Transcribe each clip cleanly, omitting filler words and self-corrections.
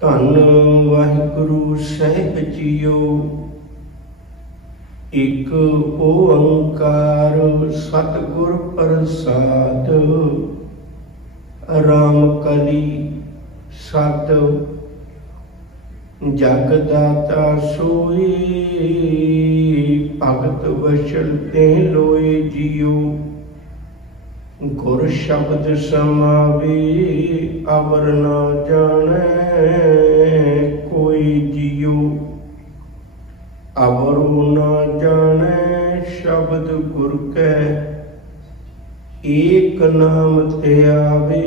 धन वाहिगुरु साहिब जियो। एक ओंकार सतगुर प्रसाद। राम कली सत जगदाता सोई। भगत वचल ते लोए जियो। गुर शब्द समावे अवर ना जाने कोई जियो। अवरो ना जाने शब्द गुर कै। एक नाम ते आवे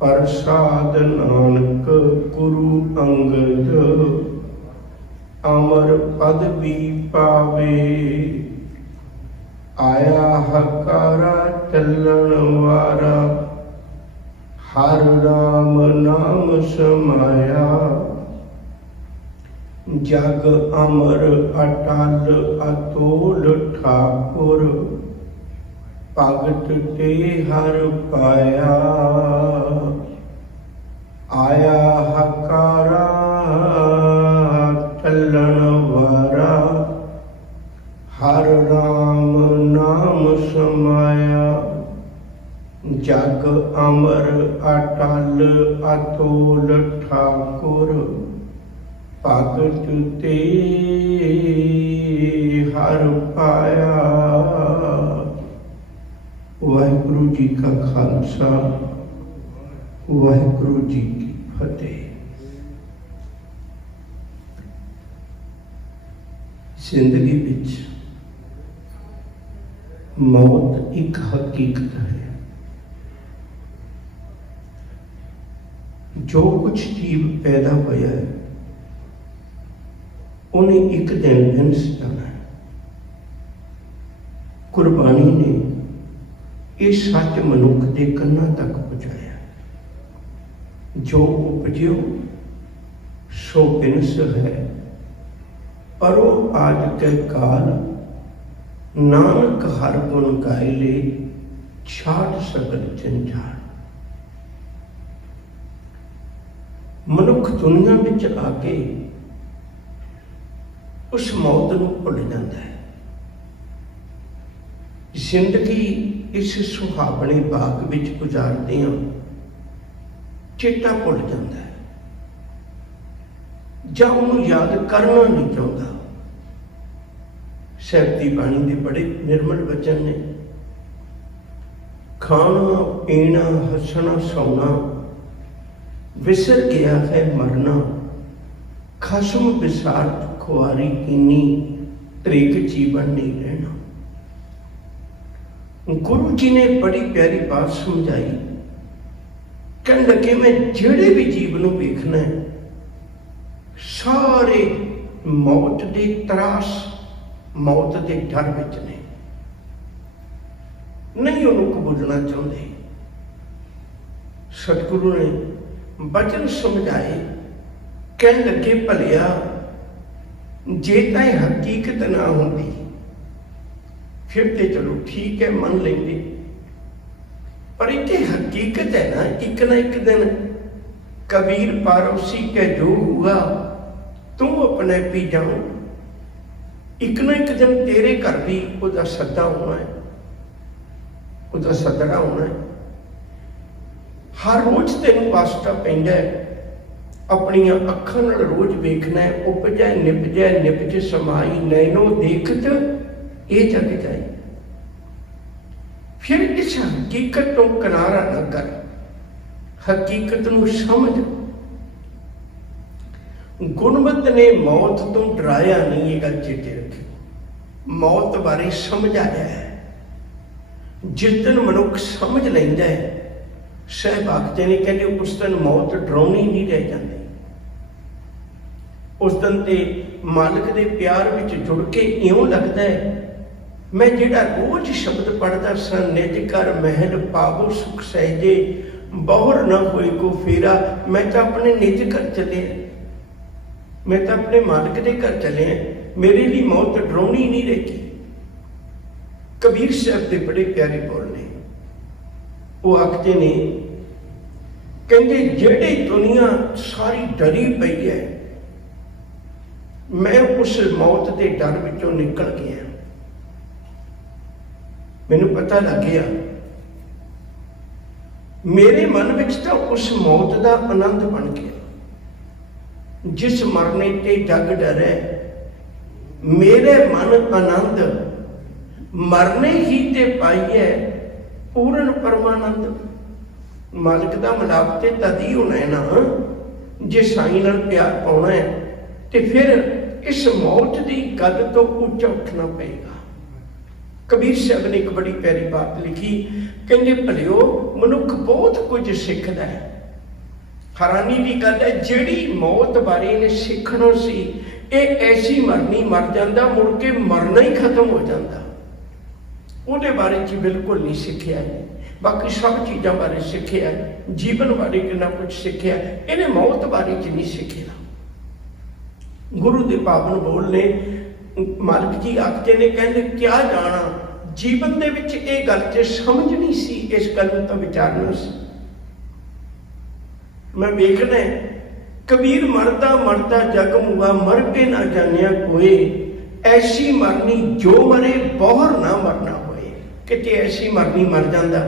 प्रसाद नानक गुरु अंगद। अमर पद भी पावे। आया हकारा चलन वारा। हर राम नाम समाया। जग अमर अटल अतोल ठाकुर। भगत ते हर पाया। आया हकारा चलन वारा। हर राम नाम समाया। जग अमर अटल अतोल ठाकुर। भगत ते हर पाया। वाहिगुरु जी का खालसा, वाहिगुरु जी की फतेह। जिंदगी विच मौत एक हकीकत है। जो कुछ जीव पैदा होया है उन्हें एक दिन दिन जाना है। कुर्बानी ने ये सच मनुख के कन्ना तक पहुंचाया। जो उपजो सो बिनस है। पर वो आज के काल नानक हर गुण गाए ले छाट सकल जंजाल। मनुख दुनिया में आके उस मौत को भुल जाता है। जिंदगी इस सुहावने बाग विच गुजारते हैं, चेता भुल जाता है या उन्हें याद करना नहीं चाहता। साहिब दी बाणी दे बड़े निर्मल वचन ने। खाना पीना हसना सौना विसर गया है मरना। खसम विसारत खुआरी कीनी तरीक जीवन नहीं रहना। गुरु जी ने बड़ी प्यारी बात समझाई। कहने लगे मैं जेड़े भी जीव नूं वेखना है सारे मौत के त्रास मौत के डर विच ने, नहीं उन्होंने कबूलना चाहते। सतगुरु ने वचन समझाए। कहने लगे भलिया जे ताई हकीकत ना होती फिर तो चलो ठीक है मन लेंगे, पर इतने हकीकत है ना एक दिन कबीर पारोसी के जो हुआ तू अपने पी जाओ। एक ना एक दिन तेरे घर भी उसका सद्दा होना है, उसका सदड़ा होना है। हर रोज तेन वास्ता पैंदा है। अपनिया अखां नाल रोज वेखना है। उपजै निपज समाई नैनो देखत ये जग जाए। फिर इस हकीकत तो किनारा न कर, हकीकत नूं समझ। गुणवंत ने मौत तो डराया नहीं, ये गल चेते रखियो। मौत बारे समझाया है। जिस दिन मनुख समझ लैंदा है, साहिब आखते ने कहते उस दिन मौत डराउनी नहीं रह जाती। उस दिन ते मालिक के प्यार विच जुड़ के इउं लगता है मैं जिहड़ा रोज शब्द पढ़दा सा निज कर महल पावो सुख सहजे बहुर न होए को फेरा। मैं तो अपने निज घर चले, मैं तो अपने मालिक के घर चले, मेरे लिए मौत डराउनी नहीं रही। कबीर साहब के बड़े प्यारे बोल ने, वो आखते ने कहते जेड़ी दुनिया सारी डरी पई है, मैं उस मौत के डर विचों निकल गया। मैनू पता लग गया, मेरे मन विच तो उस मौत का आनंद बन गया। जिस मरने ते जग डरे, मेरे मन आनंद मरने ही ते पाई है पूर्ण परमानंद। मालिक का मिलाप ते तद ही होना है ना, जे साईं नाल प्यार पाउणा है ते फिर इस मौत की गल तो उच्चा उठना पएगा। कबीर साहब ने एक बड़ी प्यारी बात लिखी, कहते भलियो मनुख बहुत कुछ सीखता है। हैरानी की गल है, जिहड़ी मौत बारे ने सीखना सी, ये ऐसी मरनी मर जाता, मुड़ के मरना ही खत्म हो जाता। उहदे बारे च बिल्कुल नहीं सीखिया है। बाकी सब चीज़ों बारे सीखिया, जीवन बारे कितना कुछ सीखिया, इन्हें मौत बारे च नहीं सीखिया। गुरु के पावन बोल ने मालिक जी आखते ने, कहते क्या जाना जीवन दे विच ये गल ते समझनी सी, इस गल नूं तां विचारना सी। मैं वेखना कबीर मरदा मरदा जग मुआ, मर के ना जानिया कोई, ऐसी मरनी जो मरे बौहर ना मरना होए। किते ऐसी मरनी मर जाता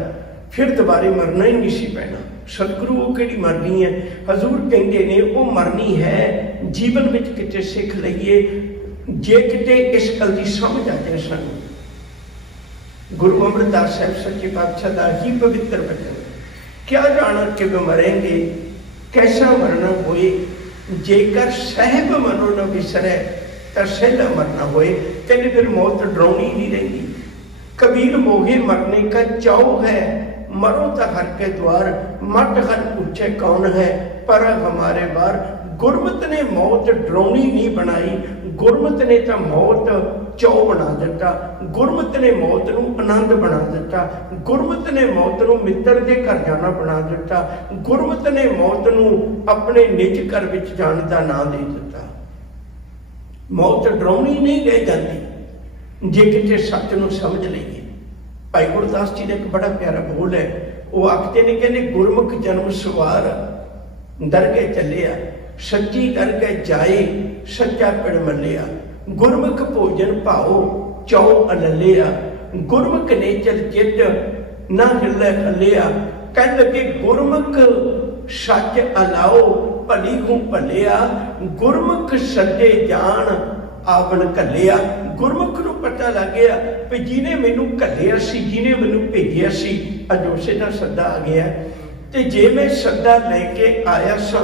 फिर दोबारे मरना ही नहीं सी पैना। सतगुरु वो किहड़ी मरनी है, हजूर कहते ने वो मरनी है जीवन विच किते सिख लईए, जे किते इस गल की समझ आ जाए सानू। गुरु अमरदास साहब सच्चे पातशाह का ही पवित्र वचन, क्या जाना कि मरेंगे कैसा मरना होए, जेकर सहब मनो न विसरे तो सहला मरना होए। कहते फिर मौत डरावनी नहीं रही। कबीर मोहे मरने का चाव है, मरो तो हर के द्वार, मट हर पूछे कौन है, पर हमारे बार। गुरमत ने मौत डरावनी नहीं बनाई, गुरमत ने तो मौत चाव बना दिता, गुरमत ने मौत नूं आनंद बना दिता, गुरमत ने मौत नूं मित्र दे घर जाना बना दिता, गुरमत ने मौत नूं अपने निज घर विच जाण दा नाम दे दिता। मौत डरावनी नहीं रह जाती जे किते सच नूं समझ लईए। भाई गुरदास जी का एक बड़ा प्यारा बोल है, वो आखते ने, कहते गुरमुख जन्म सवार दरगे चलिया, सच्ची दरगे जाए सच्चा पिड़ मलिया, गुरमुख भोजन भाओ चौ अललिया, गुरमुख ने चल चित ना हिले हलिया। कह लगे गुरमुख सच अलाओ भली हूं भलिया, गुरमुख सदे जान आवन घलिया। गुरमुख नूं पता लग गया भी जिन्हें मैनू घलिया सी, जिन्हें मैनू भेजिया सी, अज उसे दा सद्दा आ गया। ते जे मैं सद्दा लेके आया सा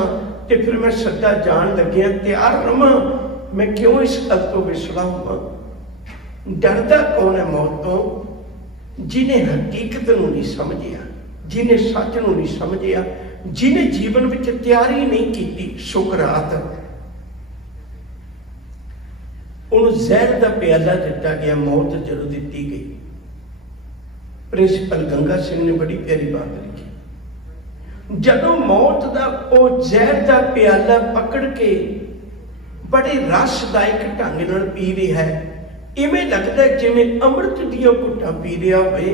ते फिर मैं सद्दा जान लग्या तैयार रवां। मैं क्यों इस गल तो विसड़ा हुआ? डरदा कौन है मौत तो? जिन्हें हकीकत नूं नहीं समझिया, जिन्हें सच नूं नहीं समझिया, जिन्हें जीवन में तैयारी नहीं की। सुकरात उन्होंने जहर का प्याला दिता गया, मौत जदों दी गई। प्रिंसिपल गंगा सिंह ने बड़ी प्यारी बात लिखी, जदों मौत का वो जहर का प्याला पकड़ के बड़े रसदायक ढंग नाल पी रहा है, इवें लगता है जिवें अमृत दियां घुट्टां पी रहा होवे।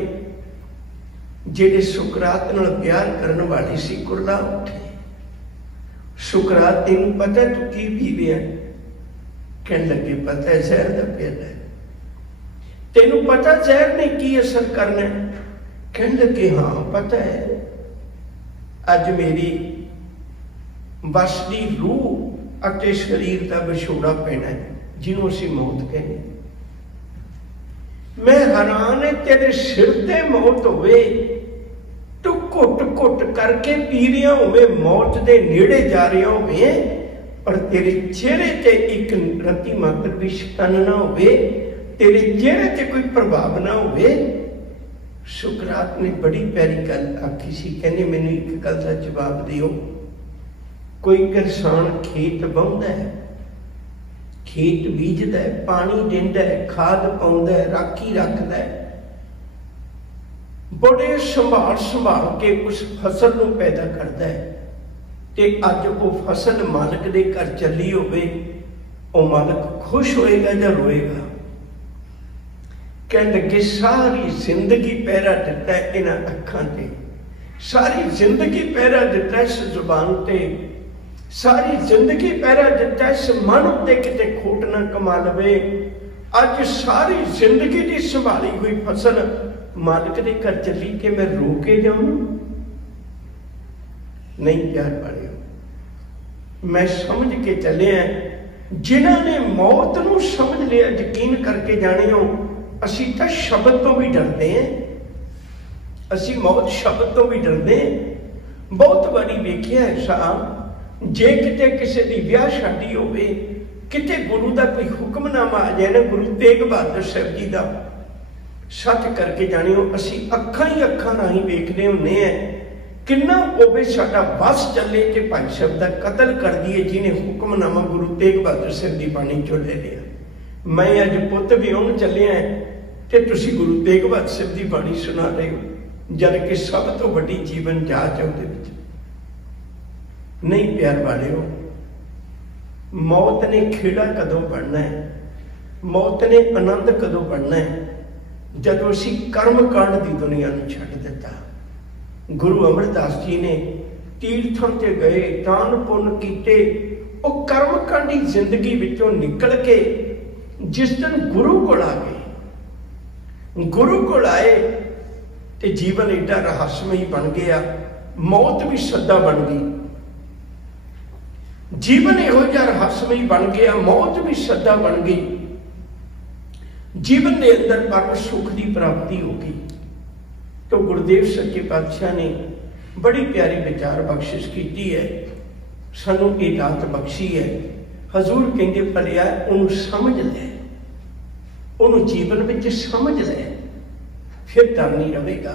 जेड़े सुकरात नाल प्यार करने वाली सी कुरला उठे, सुकरात तेनू पता तू की पी रहा है? कहने लगे पता है जहर का प्याला है। तेनू पता जहर ने की असर करना है? कहने लगे हाँ पता है। अज मेरी बस की रूह अते शरीर का विछोड़ा पैना है, जिन्हों असीं मौत कहने। मैं हैरान है तेरे सिर ते मौत होवे, तू घुट घुट करके पी रहा होवे, मौत दे नेड़े जा रहा होवे, पर तेरे चेहरे ते एक रत्ती मात्र भी शिकन ना होवे, तेरे चेहरे ते कोई प्रभाव ना होवे। सुकरात ने बड़ी प्यारी गल आखी सी, कहने मैनू एक गल का जवाब दिओ। कोई किसान खेत बाउंदा है, खेत बीजदा है, पानी देंदा है, खाद पाउंदा है, राखी रखदा है, बड़े संभाल संभाल के उस फसल नूं पैदा करता है, ते अज वो फसल मालिक दे घर चली होवे, वो मालिक खुश होएगा या रोएगा? कहने लगे सारी जिंदगी पहरा दिता इन्हां अखां ते, सारी जिंदगी पहरा दिता इस जुबान ते, सारी जिंदगी पहरा दिता इस मन उत्ते किते खोट ना कमा लवे। अज सारी जिंदगी की संभाली हुई फसल मालिक के घर चली कि मैं रो के जाऊं? नहीं प्यार वाले, मैं समझ के चलिया। जिन्होंने मौत नूं समझ लिया, यकीन करके जाने हो, असी तो शब्द तो भी डरते हैं, असी मौत शब्द तो भी डरते हैं। बहुत बारी वेखिया ऐसा, जे किते किसी की ब्याह शादी होवे, किते गुरु का कोई हुक्मनामा आ जाए ना, गुरु तेग बहादुर साहब जी का, सच करके जाने हो, असी अखां ही अखां राही वेखने होंने हैं। किन्ना होवे साडा बस चले कि भाई साहब का कतल कर दिए जिन्हें हुक्मनामा गुरु तेग बहादुर साहब की बाणी चो ले लिया। मैं अज पुत भी आउण चलिया ते तुसी गुरु तेग बहादुर साहब की बाणी सुना रहे हो, जबकि सब तो वड्डी जीवन जाच है उहदे विच। नहीं प्यार वाले हो, मौत ने खेड़ा कदों पढ़ना है, मौत ने आनंद कदों पढ़ना है? जदों असीं कर्म कांड की दुनिया नूं छड्ड दिता। गुरु अमरदास जी ने तीर्थों से गए, दान पुण्य किए, वो कर्म कांडी जिंदगी विचों निकल के जिस दिन गुरु को आ गए, गुरु को आए तो जीवन एडा रहस्यमयी बन गया, मौत भी सदा बन गई। जीवन इहो जिहा रहस्यमयी बन गया, मौत भी सदा बन गई। जीवन के अंदर परम सुख की प्राप्ति हो गई। तो गुरुदेव सच्चे पातशाह ने बड़ी प्यारी विचार बख्शिश की है, सानू ये दात बख्शी है। हजूर कहते भलिया उन्होंने समझ ले, उन्होंने जीवन में समझ ले, फिर डर नहीं रहेगा।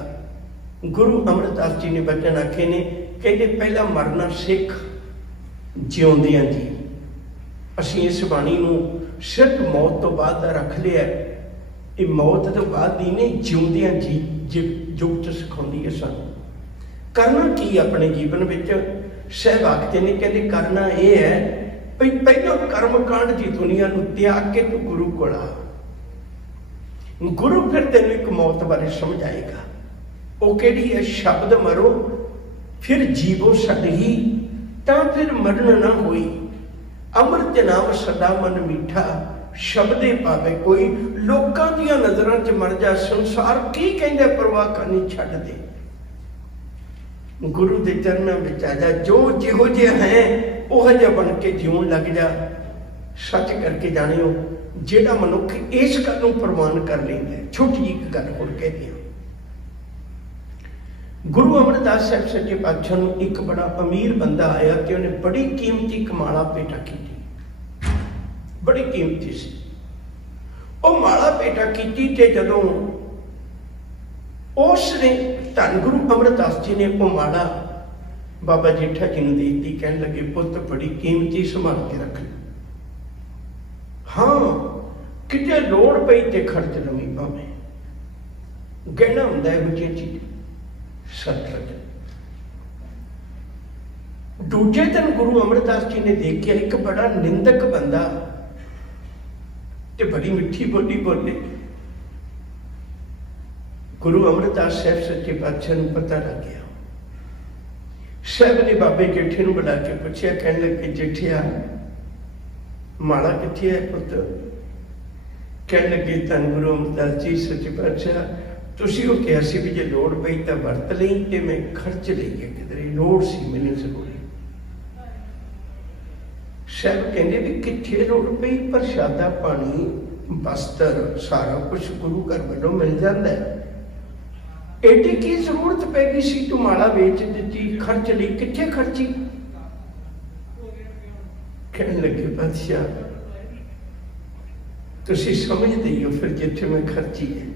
गुरु अमरदास जी ने बचन आखे ने, कहते पहला मरना सिख, जिउंदियां जी। असीं इस बाणी नूं सिर्फ मौत तो बाद रख लिया, ये मौत तो बाद दी ने, जिउंदियां जी जुग च सिखाउंदी है सानूं करना की अपने जीवन में। साहब आखते ने, कहते करना यह है भाई पहले कर्म कांड की दुनिया नूं त्याग के तू गुरु को आ। गुरु फिर तेन एक मौत बारे समझाएगा, वो कहड़ी है, शब्द मरो फिर जीवो सदही, तां फिर मरण ना होई। अमृत नाम सदा मन मीठा, शब्दे पावे कोई। लोकां दियां नज़रां च मर जा, संसार की कहंदे परवाह करनी छड्ड दे। गुरु के चरणों में आ जा, जो जिहो जिहा है उह जिहा बन के जीवन लग जा। सच करके जानियो, जिहड़ा मनुख इस गल नूं प्रमाण कर लैंदा है। छोटी जी एक गल होर कह दियां, गुरु अमरदास साहब सच्चे पातशाह नूं एक बड़ा अमीर बंदा आया कि उन्हें बड़ी कीमती कमाला भेटा की, बड़ी कीमती सी। वो माला भेटा की ते जदों उसने धन गुरु अमरदास जी ने वो माला बाबा जेठा जी ने दी दी, कहने लगे पुत बड़ी कीमती संभाल के रख। हाँ किते लोड़ पई ते खर्च लवी भावें, गहना हुंदा है इहो चीज सच रख। दूजे दिन गुरु अमरदास जी ने देखिया एक बड़ा निंदक बंदा ते बड़ी मिठी बोली बोले। गुरु अमरदास साहब सच्चे पातशाह नूं पता लग गया। साहब ने बाबे जेठे नूं बुला के पूछया, कहने लगे जेठिया माला कित्थे है पुत? कहने लगे धन गुरु अमरदास जी सच्चे पातशाह तुसीं वो कहा सी भी जे लोड़ पई तां वरत लई, ते मैं खर्च लई है किधरे, लोड़ सी मैनूं जरूरी। साहब कहते भी कित्थे लोड़ पई? प्रशादा पानी वस्त्र सारा कुछ गुरु घर वालों मिल जाता है, एडी की जरूरत पै गई सी तू माला बेच दी, खर्च ली, कित्थे खर्ची? कहने लगे बादशाह तुसीं समझदे ही हो फिर जिथे मैं खर्ची है।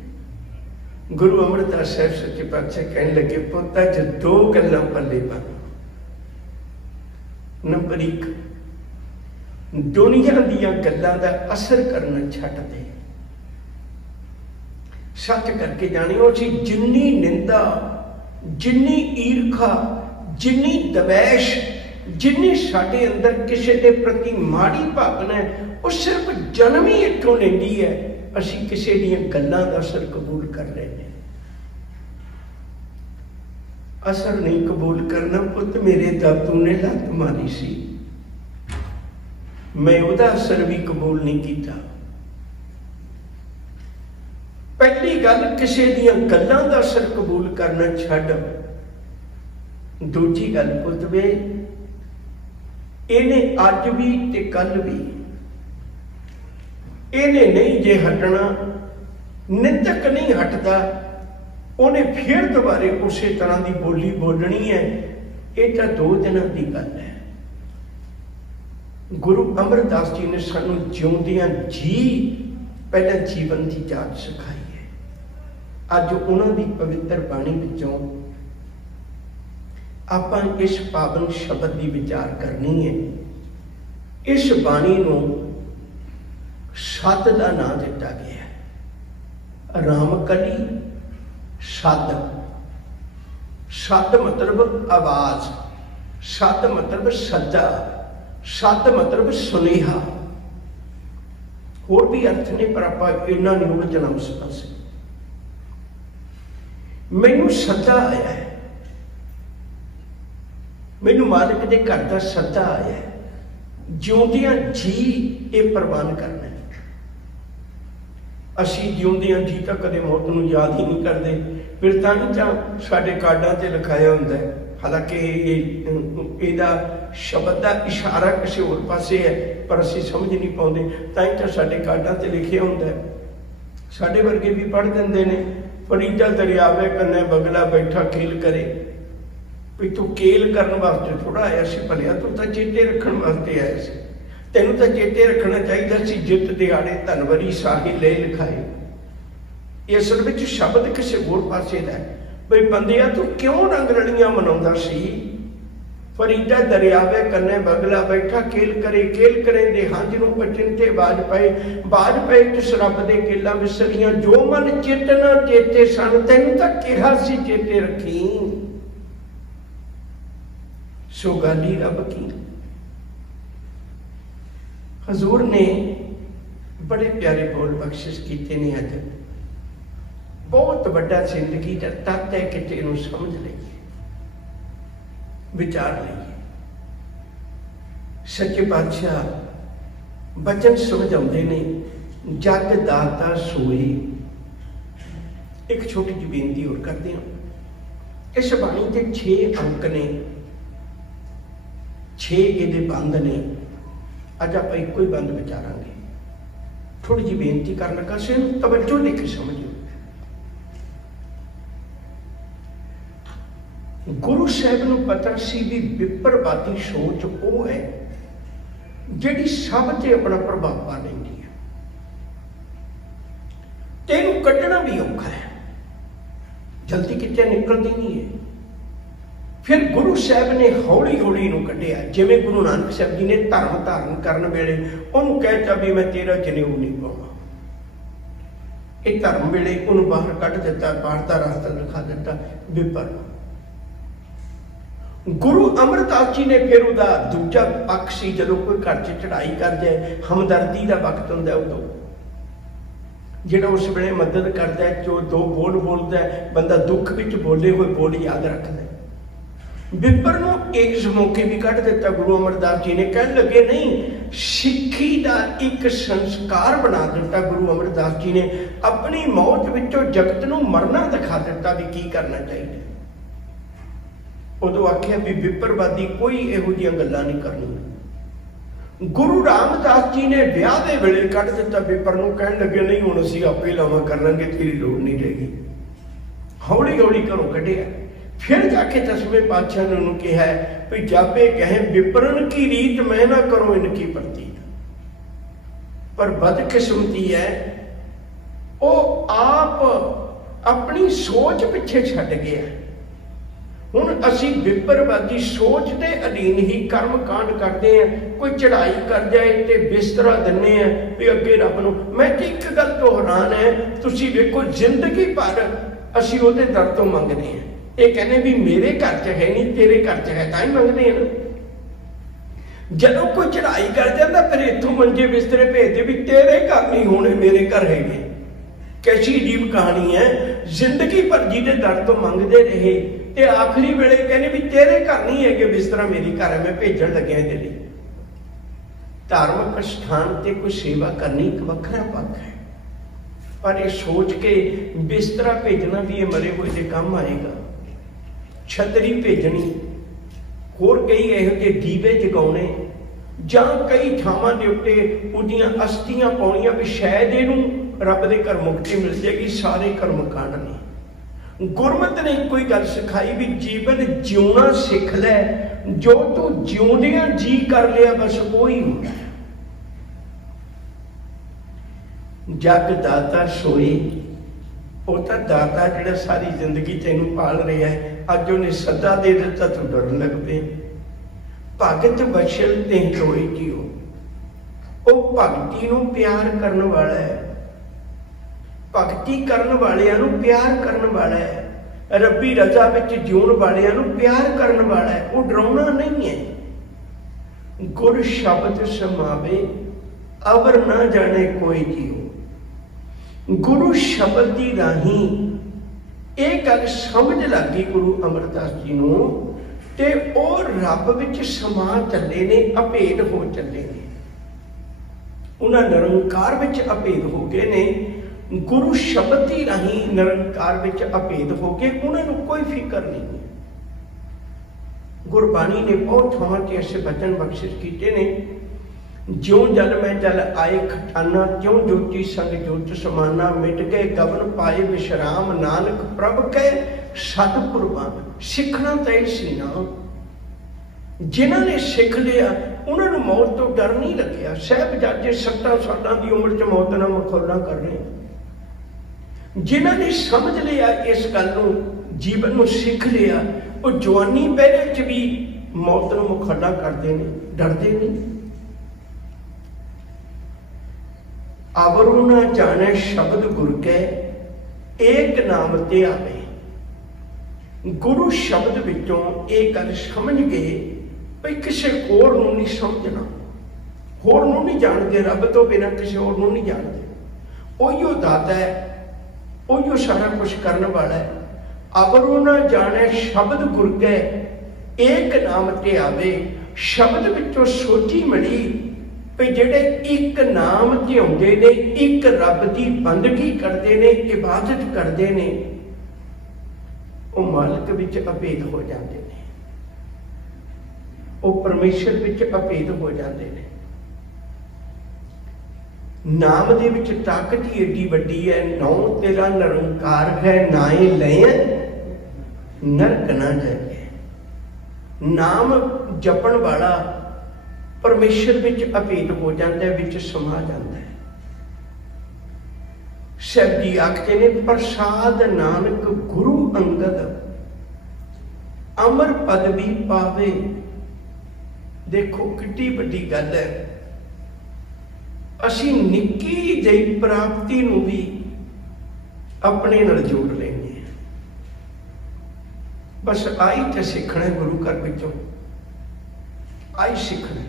गुरु अमरदास साहब सच्चे पातशाह कहने लगे पुत अज दो गल्लां पल्ले पा। नंबर एक, दुनिया दियां गल्लां दा असर करना छड्ड दे। सच करके जानियो सी जिन्नी निंदा, जिन्नी ईर्खा, जिन्नी दवैश, जिन्नी साडे अंदर किसी के प्रति माड़ी भावना है, वो सिर्फ जन्म ही इत्थों लैंदी है। असीं किसी दीयां गल्लां दा असर कबूल कर लेने। असर नहीं कबूल करना पुत, मेरे दादू ने लत मारी सी, मैं उहदा असर भी कबूल नहीं किया। पहली गल किसी दियां गल्लां दा असर कबूल करना छड्ड। दूजी गल पुत वे, इहने अज भी ते कल भी, इहने नहीं जे हटना, निंदक नहीं हटदा, उन्हें फिर दोबारे उस तरह की बोली बोलनी है। ये तो 2 दिनों की गल है। गुरु अमरदास जी ने सानू जिउंदियां जी पहले जीवन की जाच सिखाई है। अज उन्होंने पवित्र बाणी विचों आपां इस पावन शब्द की विचार करनी है। इस बाणी नूं सत का नाम दिता गया है, रामकली सद। सद मतलब आवाज, सद मतलब सदा, सद मतलब सुनेहा। होर भी अर्थ ने पर आप इन्ना नहीं उलझना उस पास। मैनू सदा आया है, मैनू मालिक के घर का सदा आया है, जिउंदियां जी ये प्रवान करना है। असी जिउंदियां जी तो कदे मौत नूं याद ही नहीं करते, फिर तां साडे कार्डां ते लिखाया हुंदा है। हालांकि इहदा शब्द का इशारा किसी होर पासे है, पर असी समझ नहीं पाते, तां साडे कार्डां ते लिखिया हुंदा है। साडे वर्गे भी पढ़ दिंदे ने, फरीदा दरियावे कन्ने बगला बैठा खेल करे। भी तू केल करने वास्ते थोड़ा आया सी, भलिया तू तो चेते रखने वास्ते आया सी। तेनू तो चेते रखना चाहिए सी, जित दिहाड़े धनवरी साही ले लिखाए। असल में शब्द किसी होर पासे का है। बई बंदिया तू क्यों रंग रलियां मनाउंदा सी? फरीदा दरियावे कन्ने बगला बैठा खेल करे, खेल करे दे हंज नूं बचन ते बाज पए तिस रब दे केलां विसरियां। जो मन चित ना चेते सन, तैनूं तां किहा सी चेते रखी। सो गाली रब की। हजूर ने बड़े प्यारे बोल बख्शिश किए ने। अज बहुत बड़ा जिंदगी का तत्त है कि तेनों समझ लीए, विचार लीए। सच्चे पातशाह बचन समझाते ने, जग दाता सोए। एक छोटी जी बेनती और करते हैं। इस बाणी के 6 अंक ने, 6 ये बंद ने। अज आप एक ही बंद विचारांगे। थोड़ी जी बेनती कर लगा से तवज्जो लेके समझो। गुरु साहब नूं पता सी भी विपरवादी सोच वो है जिहड़ी सब ते अपना प्रभाव पा लैंदी है, ते इहनूं कड्ढना भी औखा है, जल्दी किते निकलदी नहीं है। फिर गुरु साहब ने हौली हौली नूं कढ़िया। जिवें गुरु नानक साहब जी ने धर्म धारण करन वेले उन्होंने कहता भी मैं तेरा जनेऊ नहीं पाउणा। ये धर्म वेले उन्होंने बाहर कढ़ दिता, बाहर का रास्ता लिखा दिता विपर। गुरु अमरदास जी ने फिर उदा दूजा पक्ष सी, जदों कोई घर च चढ़ाई कर जाए, हमदर्दी का वक्त हुंदा उदों जिहड़ा उस वेले मदद करता है, जो 2 बोल बोलता है, बंदा दुख विच बोले हुए बोल याद रखता है। विपर नूं इस मौके भी कढ़ दिता गुरु अमरदास जी ने। कहण लगे नहीं, सिक्खी का एक संस्कार बना दिता गुरु अमरदास जी ने। अपनी मौत विचों जगत नूं मरना दिखा दिता भी की करना चाहिए। उदों आख्या भी विपरवादी कोई इहो जिहियां गल्लां नहीं करनी। गुरु रामदास जी ने ब्याह के वेले कढ़ दिता विपर नूं। कहण लगे नहीं, हुण असीं आपे लावां कर लांगे, तेरी लोड़ नहीं रहेगी। हौली हौली घरों कढ़िया। फिर जाके 10वें पातशाह ने उन्होंने कहा भी जापे कहें विपरन की रीत मैं ना करूं इनकी प्रतीत। पर बदकिस्मती है वो आप अपनी सोच पिछे छड़ गया। हुण असी विपरवादी सोच के अधीन ही कर्म कांड करते हैं। कोई चढ़ाई कर जाए तो बिस्तरा दिन्ने हैं भी अगे रब नूं। मैं तो एक गल तो हैरान है, तुसीं वेखो जिंदगी भर असी उहदे दर तो मंगते हैं। ये कहने भी मेरे घर च है नहीं, तेरे घर च है, तां ही मंगते हैं ना। जदों कोई चढ़ाई कर जाता फिर इत्थों मंजे बिस्तरे भेजते भी तेरे घर नहीं होने, मेरे घर है। कैसी अजीब कहानी है। जिंदगी भर जिहदे दर तो मंगते रहे ते आखिरी वेले कहने भी तेरे घर नहीं है कि बिस्तरा मेरी घर है, मैं भेजन लग्या इहदे लई। धार्मिक स्थान ते कोई सेवा करनी एक वखरा पक्ष है, पर यह सोच के बिस्तरा भेजना भी ये मरे हुए के काम आएगा। छतरी भेजनी, होर कई इहो ਜਿਹੇ दीवे जगाने, ਜਾਂ कई ਥਾਵਾਂ ਦੇ ਉੱਤੇ ਉਹਦੀਆਂ ਅਸਥੀਆਂ ਪਾਉਣੀਆਂ ਵੀ ਸ਼ਾਇਦ ਇਹਨੂੰ ਰੱਬ ਦੇ ਘਰ ਮੁਕਤੀ ਮਿਲ ਜਾਏਗੀ। ਸਾਰੇ ਕਰਮ ਕਾਂਡ ਨੇ। ਗੁਰਮਤਿ ਨੇ ਇੱਕੋ ਹੀ ਗੱਲ ਸਿਖਾਈ ਵੀ ਜੀਵਨ ਜਿਉਣਾ ਸਿੱਖ ਲੈ, ਜੋ ਤੂੰ ਜਿਉਂਦਿਆਂ ਜੀ ਕਰ ਲਿਆ ਬਸ ਉਹੀ ਹੁੰਦਾ। ਜਗ ਦਾਤਾ ਸੋਈ, ਉਹ ਤਾਂ ਦਾਤਾ ਜਿਹੜਾ ਸਾਰੀ ਜ਼ਿੰਦਗੀ ਤੈਨੂੰ ਪਾਲ ਰਿਹਾ ਹੈ, ਅੱਜ ਉਹਨੇ ਸੱਦਾ ਦੇ ਦਿੱਤਾ ਤੂੰ ਡਰਨ ਲੱਗ ਪਏ। भगत बचल ते होई जियो, वो भगती नूं प्यार करन वाला है, भगती करन वालियां नूं प्यार करन वाला है, रब्बी रजा विच जीउण वालियां नूं प्यार करन वाला है। वो डराउणा नहीं है। गुर शब्द समावे अवर ना जाने कोई जियो। गुरु शब्द की राही ये गल समझ लग गई गुरु अमरदास जी नूं, ते ਉਹ ਰੱਬ ਵਿੱਚ ਸਮਾ ਚੱਲੇ ਨੇ, ਅਭੇਦ ਹੋ ਚੱਲੇ ਨੇ। ਉਹਨਾਂ ਨਿਰੰਕਾਰ ਵਿੱਚ ਅਭੇਦ ਹੋ ਗਏ ਨੇ। ਗੁਰੂ ਸ਼ਬਦ ਦੀ ਰਾਹੀਂ ਨਿਰੰਕਾਰ ਵਿੱਚ ਅਭੇਦ ਹੋ ਗਏ, ਉਹਨਾਂ ਨੂੰ ਕੋਈ ਫਿਕਰ ਨਹੀਂ ਹੈ। ਗੁਰਬਾਣੀ ਨੇ ਬਹੁਤ ਥਾਵਾਂ ਤੇ ਐਸੇ ਬਚਨ ਬਖਸ਼ਿਸ਼ ਕੀਤੇ ਨੇ, ਜਿਉਂ ਜਲ ਮੈਂ ਜਲ ਆਏ ਖਟਾਨਾ, ਤਿਉਂ ਜੋਤੀ ਸੰਗ ਜੋਤ ਸਮਾਨਾ, ਮਿਟ ਗਏ ਗਵਨ ਪਾਏ ਵਿਸ਼ਰਾਮ, ਨਾਨਕ ਪ੍ਰਭ ਕੈ सतपुर बन। सिखना तो यह सी ना, जिन्होंने सिख लिया उन्होंने मौत तो डर नहीं लग्या। साहिबजादे 7 सालों की उम्र च मौत नाल मखौला कर रहे। जिन्होंने समझ लिया इस गल नूं, जीवन नूं सिख लिया, वो जवानी पहले च भी मौत नूं मखौला करते हैं, डरते नहीं। अवरू ना जाने शब्द गुर के, एक नाम ते आवे। गुरु शब्द विचों एक गल समझ गए भाई किसी होर नूं नहीं समझना, होर नूं नहीं जानते, रब तो बिना किसी होर नूं नहीं जानते। उहिओ दाता है, उहिओ सारा कुछ करने वाला है। अबरू ना जाने शब्द गुर के, एक नाम ते आवे। शब्द विचों सोची मड़ी भी जिहड़े एक नाम ते आउंदे ने, एक रब की बंदगी करते ने, इबादत करते ने, वो मालिक विच अभेद हो जाते हैं, वो परमेश्वर विच अभेद हो जाते हैं। नाम दे विच ताकत ही एडी वड्डी है। नौ तेरा निरंकार है, नाए लय नरक ना जाए। नाम जपण वाला परमेश्वर विच अभेद हो जाता है, विच समा जाता है। साहब जी आखते ने प्रसाद नानक गुरु अंगद, अमर पदवी पावे। देखो कितनी बड़ी गल है। असी निक्की जी प्राप्ति नूं भी अपने नाल जोड़ लेंगे। बस आई तो सीखना गुरु घर विचों, आई सीखना।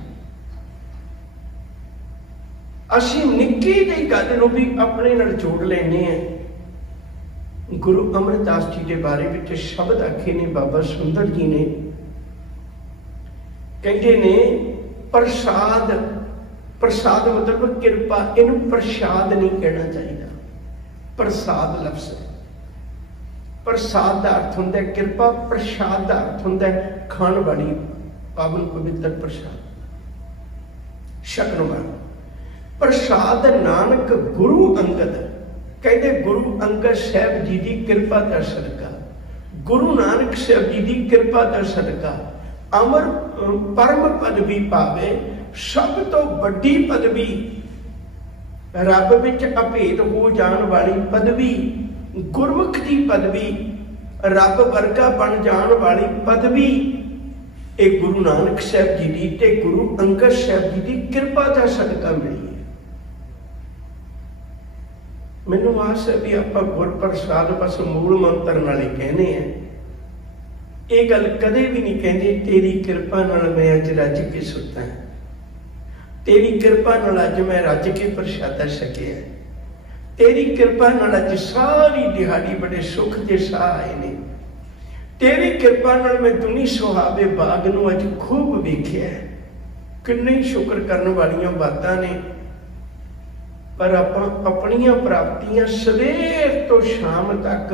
असी निक्की जी गल नूं भी अपने नाल जोड़ लेने हैं। गुरु अमरदास जी के बारे में शब्द आखे ने बाबा सुंदर जी ने, कहते ने प्रसाद, प्रसाद मतलब कृपा। इनू प्रसाद नहीं कहना चाहिए, प्रसाद लफ्ज है। प्रसाद का अर्थ होंदा है कृपा, प्रसाद का अर्थ होंदा है खाण वाली पावन पवित्र प्रसाद, छकण वाला। प्रसाद नानक गुरु अंगद, कहते गुरु अंगद साहब जी की कृपा का सदका, गुरु नानक साहब जी की कृपा का सदका अमर परम पदवी पावे। सब तो बड़ी पदवी, रब विच अभेद हो जाण वाली पदवी, गुरमुख की पदवी, रब वर्गा बन जाण वाली पदवी, एक गुरु नानक साहब जी की ते गुरु अंगद साहब जी की कृपा का सदका मिली। मैनू आस है भी आप गुर प्रसाद बस मूल मंत्र नाल ही कहने हैं। ये गल कदे भी नहीं कहते तेरी कृपा नाल मैं अज रज के सुता है, तेरी कृपा नाल अज मैं रज के प्रसादा छकिया, तेरी कृपा नाल अज सारी दिहाड़ी बड़े सुख के साह आए ने, तेरी कृपा नाल मैं दुनी सुहावे बाग नूं अज खूब वेखिया है। किन्ने शुक्र करने वालियां बातां ने, पर आपां अपनियां प्राप्तियां सवेर तो शाम तक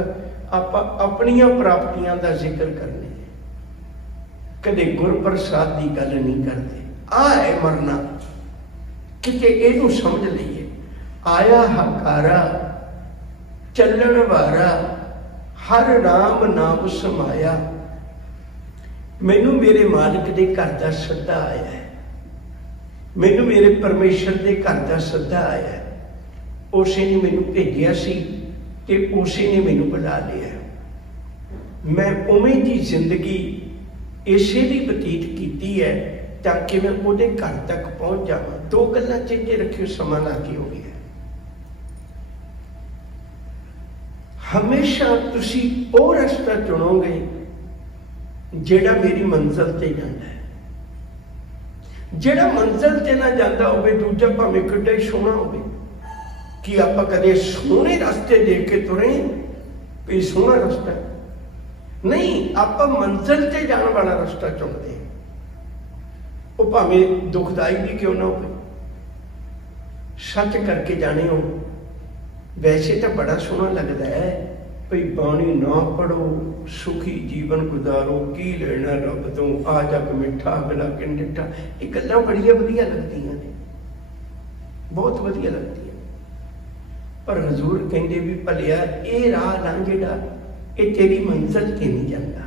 आपां अपनियां प्राप्तियां दा जिक्र करने, कदे गुरप्रसाद की गल नहीं करते। आ है मरना, किते इहनूं समझ लईए। आया हकारा चलन वारा हर राम नाम समाया। मैनू मेरे मालिक के घर का सद्दा आया है, मैनू मेरे परमेश्वर के घर का सद्दा आया है। उसे ने मैनू भेजिया सी ते उसे ने मैनू बुला लिया। मैं उवें दी जिंदगी इसे भी बतीत की है ताकि मैं उहदे घर तक पहुंच जावां। दो गल्लां चेते रखियो, समा लाके हो गया। हमेशा तुसी वो रास्ता चुनोगे जेड़ा मेरी मंजिल ते जांदा है। जेड़ा मंजिल ते ना जांदा होवे, दूजा भावें किड्डा ही सोहना होवे, कि आपां कदे सोहने रास्ते देख के तुरे भी सोहना रास्ता नहीं, आपां मंजिल ते जाने वाला रास्ता चुनते, वो भावें दुखदाई भी क्यों ना होवे। सच करके जाने हो, वैसे तो बड़ा सोहना लगता है भाई बाणी ना पढ़ो सुखी जीवन गुजारो, की लेना रब तो, आ जग मिठा गला किंडा। ये गल्लां बड़ियां वधिया लगदियां ने, बहुत वधिया लगदियां। पर हजूर कहंदे भी भलिया ये राह ना जिहड़ा ये तेरी मंजिल ते नहीं जाता।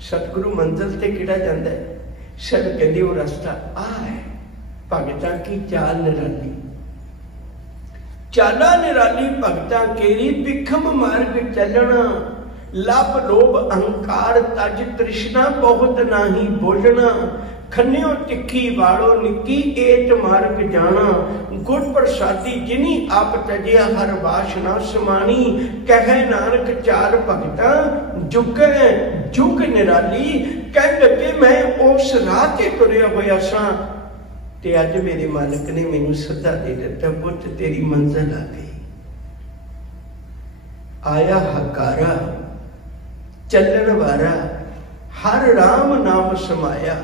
सतगुरु मंजिल ते किहड़ा जांदा है? सब कहंदे वो रास्ता आ है, भगतां की चाल निराली। चाला निराली भगतां केरी, विखम मार्ग चलना, लभ लोभ अहंकार तज तृष्णा, बहुत नाही बोलना। खन्यो तिखी वालो निकी, एत मार्ग जाना। गुर प्रसादी जिनी आप तजिया, हर वासना समानी। कहे नानक चार भगतां, जुग जुग निराली। कह लगे मैं उस राह ते तुरिया होया सां, ते अज मेरे मालिक ने मैनू सदा दे दिता, पुत तेरी मंजिल आ गई। आया हकारा चलन वारा, हर राम नाम समाया।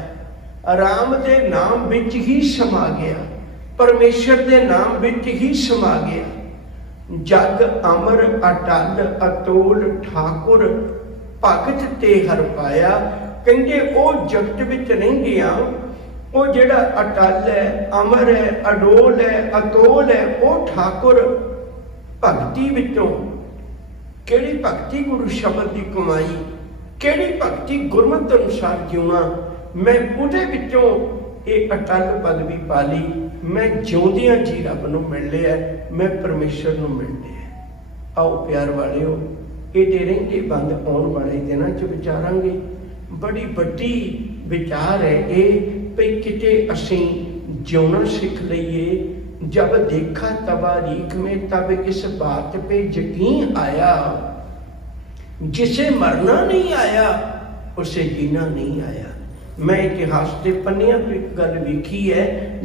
राम दे नाम विच ही समा गया, परमेश्वर दे नाम विच ही समा गया। जग अमर अटल अतोल ठाकुर, भगत ते हर पाया। कहंदे ओ जगत विच नहीं गया, वो जेड़ा अटल है, अमर है, अडोल है, अतोल है, वो ठाकुर। भगती विचों केड़ी भगती? गुरु शब्द की कमाई। केड़ी भगती? गुरमत अनुसार जीवना। मैं उहदे विचों ये अटल पदवी पाली। मैं जिउंदियां जी रब नूं मिल लिया, मैं परमेश्वर नूं मिल लिया। आओ प्यार वालिओ, ये रहिंदे बंद आउण वाले दिनां च विचारांगे। बड़ी वड्डी विचार है ये, भई किते असीं जिउना सीख लईए। जब देखा तबारीख में तब इस बात पे यकीन आया, जिसे मरना नहीं आया उसे जीना नहीं आया। मैं इतिहास के पन्नियां पे गल वेखी है,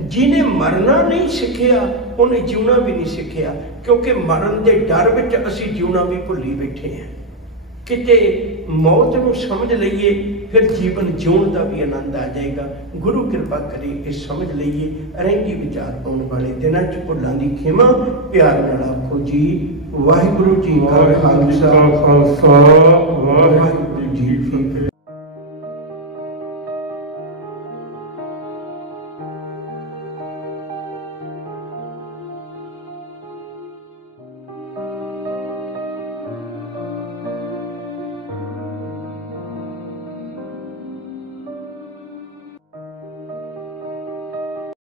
जिन्हें मरना नहीं सीखिया उन्हें जीवना भी नहीं सीखिया, क्योंकि मरण के डर विच असीं जीवना भी भुल्ली बैठे हैं। किते मौत नूं समझ लईए, फिर जीवन जीवन का भी आनंद आ जाएगा। गुरु कृपा करे ये समझ लईए। रहिंदी विचार आने वाले दिनों च भुल्लां दी खेमा। प्यार नाल आखो जी वाहिगुरू जी का खालसा, वाहिगुरू